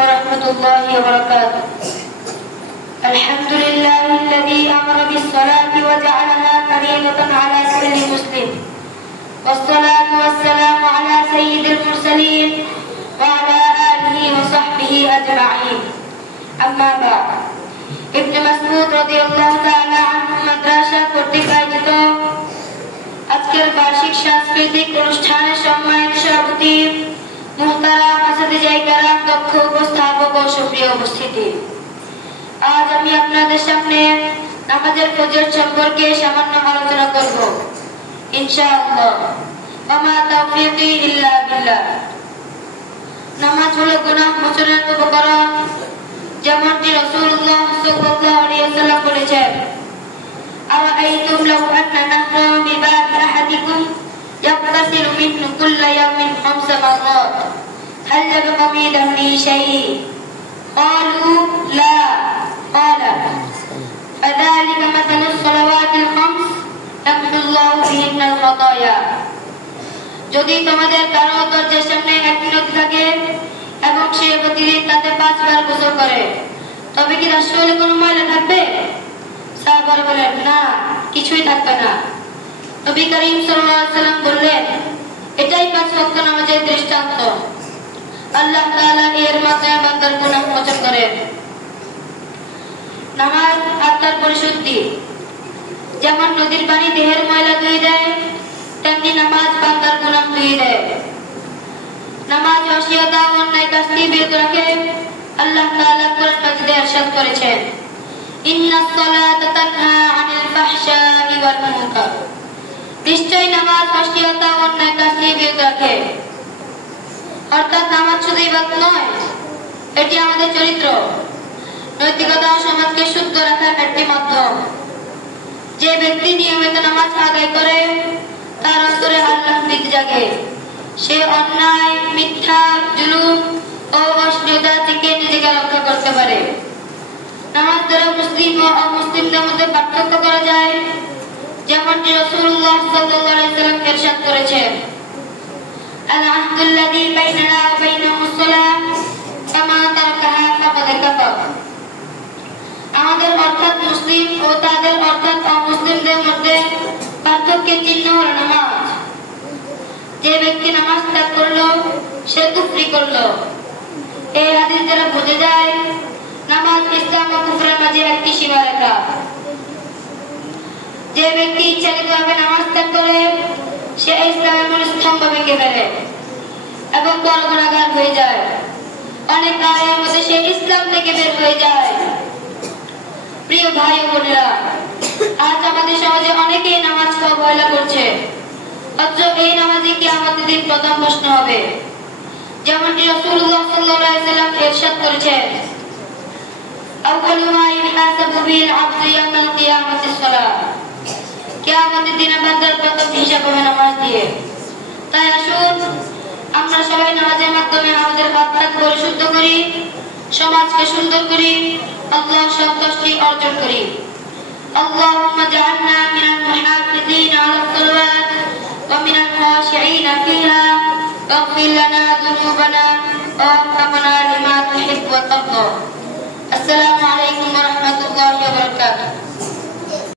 ورحمة الله وبركاته. الحمد لله الذي أمر بالصلاة وجعلها فريضة على كل مسلم، والصلاة والسلام على سيد المرسلين وعلى آله وصحبه أجمعين. أما بعد, ইবনে মাসউদ রাদিয়াল্লাহু তাআলা আনহু মাদ্রাসা কর্তৃক আয়োজিত আজকের বার্ষিক সাংস্কৃতিক অনুষ্ঠানের সম্মানিত সভাপতি মুহতারাম আসাদিজায়ে কেরাম, দক্ষ উপস্থাপক ও সুপ্রিয় উপস্থিতি, আজ আমি আপনাদের সামনে নামাজের ফজিলত সম্পর্কে সামান্য আলোচনা করব ইনশাআল্লাহ। ওয়া তাওফীকি ইল্লা বিল্লাহ। নামাজ হলো গুনাহ মোচনের উপকরণ, যেমনটি রাসূলুল্লাহ সাল্লাল্লাহু আলাইহি ওয়াসাল্লাম বলেছেন, আরাআইতুম লাউ আন্না নাহরান বিবাবি আহাদিকুম ইয়াগতাসিলু মিনহু কুল্লা ইয়াওমিন 5 মাররাত হাল ইয়াবকা ফি দামিহি শাই'un ক্বালু লা ক্বালা ফাযালিকা মাসালুস সালাওয়াতিল খামস ইয়ামহুল্লাহু বিহিন্নাল খাতায়া। যদি তোমাদের কারো দরজার সামনে এক মিনিট থাকে এবং সে প্রতিদিন তাতে 5 বার গোসল করে, তবে কি তার শরীরে কোনো ময়লা থাকবে? সাহাবারা বলেন, না, কিছুই থাকবে না। নবী করিম সাল্লাল্লাহু আলাইহি ওয়াসাল্লাম বললেন, এটাই 5 ওয়াক্ত নামাজের দৃষ্টান্ত। আল্লাহ তাআলা এর মাধ্যমে বান্দার গুনাহ মোচন করেন। নামাজ আত্মার পরিশুদ্ধি। যেমন নদীর পানি দেহের ময়লা ধুয়ে দেয়, তেমনি নামাজ বান্দার গুনাহ ধুয়ে দেয়। নামাজ অশ্লীলতা ও অন্যায় কাজ থেকে বিরত রাখে। আল্লাহ তাআলা কোরআন মাজিদে ইরশাদ করেছেন, ইন্নাস সালাতা তানহা আনিল ফাহশাই ওয়াল মুনকার। নিশ্চয়ই নামাজ অশ্লীলতা ও অন্যায় কাজ থেকে বিরত রাখে। অর্থাৎ নামাজ শুধু ইবাদত নয়, এটি আমাদের চরিত্র, নৈতিকতা ও সমাজকে শুদ্ধ রাখার একটি মাধ্যম। যে ব্যক্তি নিয়মিত নামাজ আদায় করে তার অন্তরে আল্লাহর ভীতি জাগে। সে অন্যায়, মিথ্যা, জুলুম ও অশ্লীলতা থেকে নিজেকে রক্ষা করতে পারে। নামাজ দ্বারা মুসলিম ও অমুসলিমদের মধ্যে পার্থক্য করা যায়, যেমনটি রাসূলুল্লাহ সাল্লাল্লাহু আলাইহি ওয়াসাল্লাম ইরশাদ করেছেন, আল আহদুল্লাযী বাইনানা ওয়া বাইনাহুমুস সালাহ ফামা তারাকাহা ফাকাদ কাফার। আমাদের অর্থাৎ মুসলিম ও তাদের অর্থাৎ অমুসলিমদের মধ্যে পার্থক্যের চিহ্ন হলো নামাজ। যে ব্যক্তি নামাজ ত্যাগ করলো সে কুফরি করলো। এই হাদিস দ্বারা বোঝা যায় নামাজ ইসলাম ও কুফরের মাঝে একটি সীমারেখা। যে ব্যক্তি ইচ্ছাকৃতভাবে নামাজ ত্যাগ করে সে ইসলামের মূল স্তম্ভ ভেঙে ফেলে এবং বড় গুনাহগার হয়ে যায়। অনেক আয়াতের মধ্যে সে ইসলাম থেকে বের হয়ে যায়। প্রিয় ভাই ও বোনেরা, আজ আমাদের সমাজে অনেকেই নামাজকে অবহেলা করছে, অথচ এই নামাজই কিয়ামতের দিন প্রথম প্রশ্ন হবে। যেমনটি রাসূলুল্লাহ সাল্লাল্লাহু আলাইহি ওয়াসাল্লাম ইরশাদ করেছেন, আউয়ালু মা ইউহাসাবু বিল আবদু ইয়াওমাল কিয়ামাতিস সালাত। কিয়ামতের দিনে বান্দার প্রথম হিসাব হবে নামাজ দিয়ে। তাই আসুন আমরা সবাই নামাজের মাধ্যমে আমাদের আত্মাকে পরিশুদ্ধ করি, সমাজকে সুন্দর করি, আল্লাহর সন্তুষ্টি অর্জন করি। আল্লাহুম্মা জাআলনা মিনাল মুহাফিজিন আলাস সালাওয়াত ওয়া মিনাল খাশিঈন ফিহা ওয়াগফির লানা যুনুবানা ওয়া ওয়াফিকনা লিমা তুহিব্বু ওয়া তারদা। আসসালামু আলাইকুম ওয়া রাহমাতুল্লাহি ওয়া বারাকাতুহু।